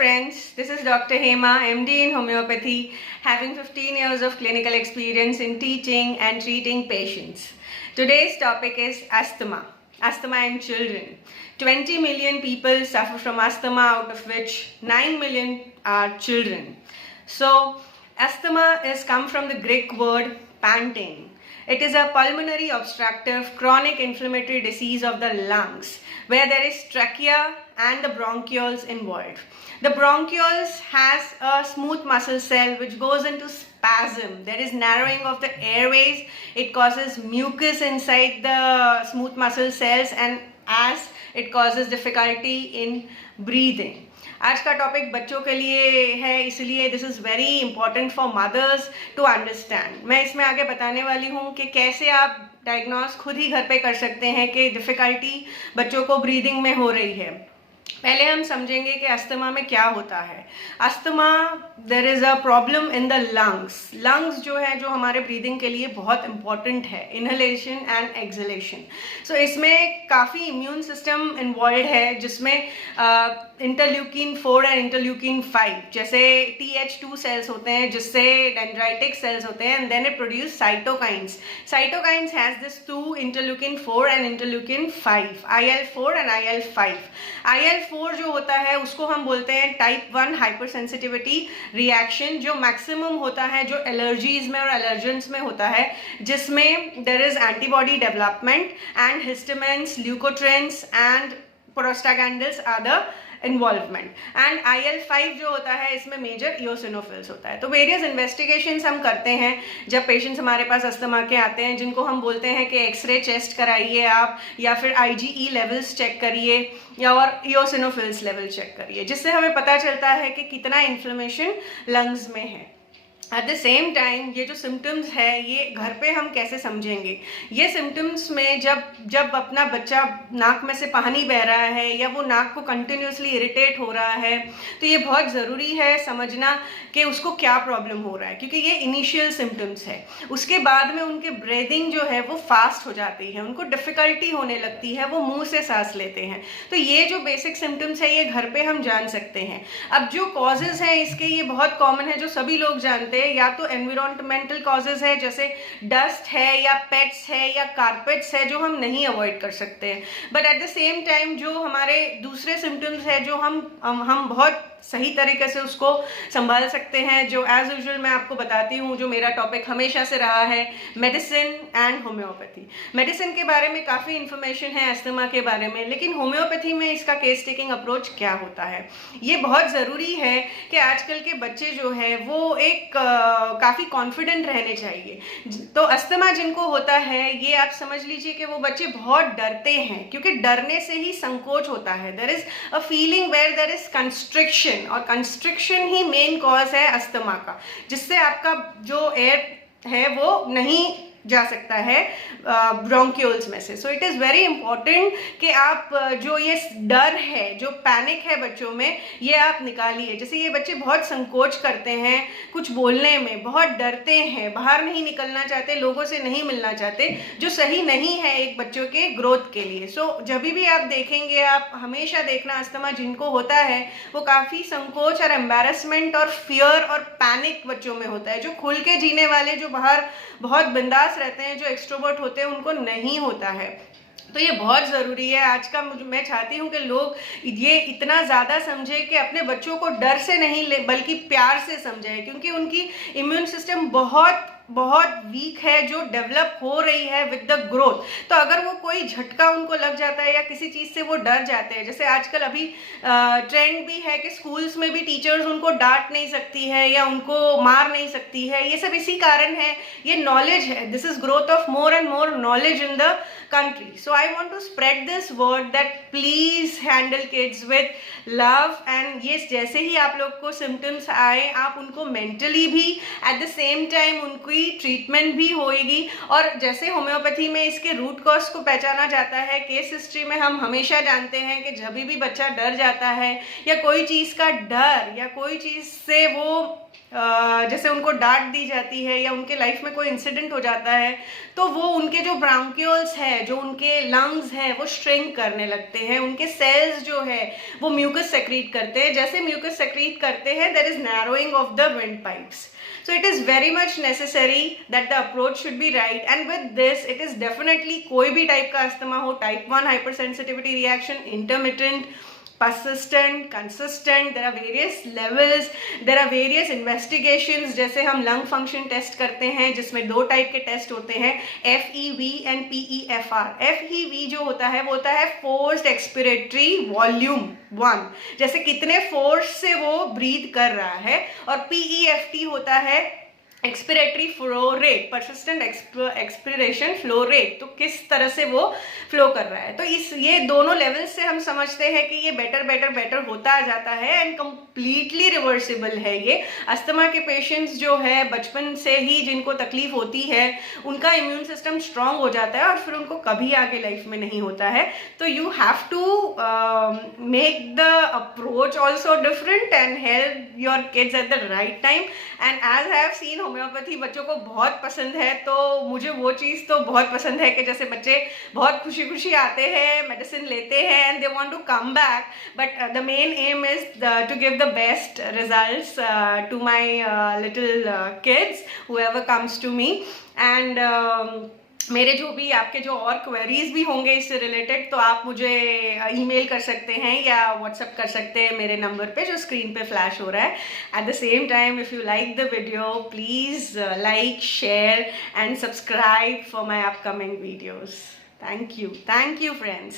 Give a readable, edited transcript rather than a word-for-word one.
friends, this is Dr. Hema, MD in homeopathy, having 15 years of clinical experience in teaching and treating patients. Today's topic is asthma in children. 20 million people suffer from asthma, out of which 9 million are children. So, asthma is come from the Greek word panting. It is a pulmonary obstructive chronic inflammatory disease of the lungs where there is trachea and the bronchioles involved. The bronchioles has a smooth muscle cell which goes into spasm. There is narrowing of the airways. It causes mucus inside the smooth muscle cells and as it causes difficulty in breathing. आज का topic बच्चों के लिए है, इसलिए this is very important for mothers to understand. मैं इसमें आगे बताने वाली हूँ कि कैसे आप डायग्नोस खुद ही घर पे कर सकते हैं कि डिफ़िकल्टी बच्चों को ब्रीदिंग में हो रही है. पहले हम समझेंगे कि अस्थमा में क्या होता है. Asthma there is a problem in the lungs जो है, जो हमारे ब्रीदिंग के लिए बहुत इंपॉर्टेंट है, इनहेलेशन एंड एक्सहेलेशन. सो इसमें काफ़ी इम्यून सिस्टम इन्वॉल्व है जिसमें इंटरल्यूकिन 4 एंड इंटरल्यूकिन 5 जैसे TH2 सेल्स होते हैं जिससे डेंड्राइटिक सेल्स होते हैं and then it produce cytokines has this 2 interleukin 4 and interleukin 5 IL4 and IL5. IL4 जो होता है उसको हम बोलते हैं टाइप 1 हाइपर सेंसिटिविटी रिएक्शन, जो मैक्सिमम होता है जो एलर्जीज में और एलर्जेंस में होता है, जिसमें there is antibody development and histamines, leukotrienes and prostaglandins are the involvement. And IL5 जो होता है इसमें मेजर इओसिनोफिल्स होता है. तो वेरियस इन्वेस्टिगेशंस हम करते हैं जब पेशेंट्स हमारे पास अस्थमा के आते हैं, जिनको हम बोलते हैं कि एक्सरे चेस्ट कराइए आप, या फिर IgE लेवल्स चेक करिए, या और इओसिनोफिल्स लेवल चेक करिए, जिससे हमें पता चलता है कि कितना इन्फ्लेमेशन लंग्स में है. एट द सेम टाइम ये जो सिम्टम्स है ये घर पे हम कैसे समझेंगे. ये सिम्टम्स में जब अपना बच्चा नाक में से पानी बह रहा है या वो नाक को कंटिन्यूसली इरिटेट हो रहा है, तो ये बहुत ज़रूरी है समझना कि उसको क्या प्रॉब्लम हो रहा है, क्योंकि ये इनिशियल सिम्टम्स है. उसके बाद में उनके ब्रीदिंग जो है वो फास्ट हो जाती है, उनको डिफ़िकल्टी होने लगती है, वो मुंह से सांस लेते हैं. तो ये जो बेसिक सिम्टम्स है ये घर पे हम जान सकते हैं. अब जो कॉजेज़ हैं इसके ये बहुत कॉमन है, जो सभी लोग जानते हैं. या तो एनवायरमेंटल कॉजेज है जैसे डस्ट है या पेट्स है या कारपेट्स है जो हम नहीं अवॉइड कर सकते हैं. But at the same time जो हमारे दूसरे सिम्टम्स है जो हम बहुत सही तरीके से उसको संभाल सकते हैं, जो एज यूजुअल मैं आपको बताती हूँ, जो मेरा टॉपिक हमेशा से रहा है, मेडिसिन एंड होम्योपैथी. मेडिसिन के बारे में काफ़ी इंफॉर्मेशन है अस्थमा के बारे में, लेकिन होम्योपैथी में इसका केस टेकिंग अप्रोच क्या होता है. ये बहुत ज़रूरी है कि आजकल के बच्चे जो है वो एक काफ़ी कॉन्फिडेंट रहने चाहिए. तो अस्थमा जिनको होता है ये आप समझ लीजिए कि वो बच्चे बहुत डरते हैं, क्योंकि डरने से ही संकोच होता है. There is a feeling where there is constriction, और कंस्ट्रिक्शन ही मेन कॉज है अस्थमा का, जिससे आपका जो एयर है वो नहीं जा सकता है ब्रोंक्यूल्स में से. So it is very important कि आप जो ये डर है, जो पैनिक है बच्चों में, ये आप निकालिए. जैसे ये बच्चे बहुत संकोच करते हैं कुछ बोलने में, बहुत डरते हैं, बाहर नहीं निकलना चाहते, लोगों से नहीं मिलना चाहते, जो सही नहीं है एक बच्चों के ग्रोथ के लिए. सो जब भी आप देखेंगे, आप हमेशा देखना अस्थमा जिनको होता है वो काफ़ी संकोच और एम्बैरसमेंट और फियर और पैनिक बच्चों में होता है. जो खुल के जीने वाले, जो बाहर बहुत बिंदास रहते हैं, जो एक्सट्रोवर्ट होते हैं, उनको नहीं होता है. तो ये बहुत ज़रूरी है. आज का मैं चाहती हूँ कि लोग ये इतना ज़्यादा समझे कि अपने बच्चों को डर से नहीं बल्कि प्यार से समझें, क्योंकि उनकी इम्यून सिस्टम बहुत वीक है, जो डेवलप हो रही है विद द ग्रोथ. तो अगर वो कोई झटका उनको लग जाता है या किसी चीज़ से वो डर जाते हैं, जैसे आजकल अभी ट्रेंड भी है कि स्कूल्स में भी टीचर्स उनको डांट नहीं सकती है या उनको मार नहीं सकती है. ये सब इसी कारण है, ये नॉलेज है. This is growth of more and more knowledge in the country. So I want to spread this word that please handle kids with love, and yes, जैसे ही आप लोग को symptoms आए, आप उनको mentally भी at the same time उनकी treatment भी होएगी. और जैसे होम्योपैथी में इसके रूट कॉज को पहचाना जाता है, केस हिस्ट्री में हम हमेशा जानते हैं कि जब भी बच्चा डर जाता है या कोई चीज़ का डर या कोई चीज़ से वो जैसे उनको डांट दी जाती है या उनके लाइफ में कोई इंसिडेंट हो जाता है, तो वो उनके जो ब्रांक्यूल्स है, जो उनके लंग्स हैं, वो श्रिंक करने लगते हैं, उनके सेल्स जो है वो म्यूकस सेक्रीट करते हैं। जैसे म्यूकस सेक्रीट करते हैं, there is narrowing of the windpipes. So it is very much necessary that the approach should be right, and with this it is definitely कोई भी टाइप का अस्थमा हो, type 1 hypersensitivity reaction, intermittent, persistent, consistent, there are various levels, there are various investigations. जैसे हम lung function test करते हैं जिसमें 2 type के टेस्ट होते हैं, FEV and PEFR. FEV जो होता है वो होता है forced expiratory volume 1, जैसे कितने फोर्स से वो ब्रीथ कर रहा है, और PEFT होता है expiratory flow rate, persistent expiration flow rate, तो किस तरह से वो फ्लो कर रहा है. तो ये दोनों लेवल से हम समझते हैं कि ये बेटर होता जाता है एंड कंप्लीटली रिवर्सिबल है. ये अस्थमा के पेशेंट्स जो है बचपन से ही जिनको तकलीफ होती है, उनका इम्यून सिस्टम स्ट्रांग हो जाता है और फिर उनको कभी आगे लाइफ में नहीं होता है. तो you have to make the approach also different and help your kids at the right time. And as I have seen, homeopathy बच्चों को बहुत पसंद है, तो मुझे वो चीज़ तो बहुत पसंद है कि जैसे बच्चे बहुत खुशी खुशी आते हैं, मेडिसिन लेते हैं and they want to come back, but the main aim is to give the best results to my little kids whoever comes to me. And मेरे जो भी आपके जो और क्वेरीज भी होंगे इससे रिलेटेड, तो आप मुझे ईमेल कर सकते हैं या व्हाट्सएप कर सकते हैं मेरे नंबर पे जो स्क्रीन पे फ्लैश हो रहा है. At the same time, if you like the video, please like, share and subscribe for my upcoming videos. Thank you friends.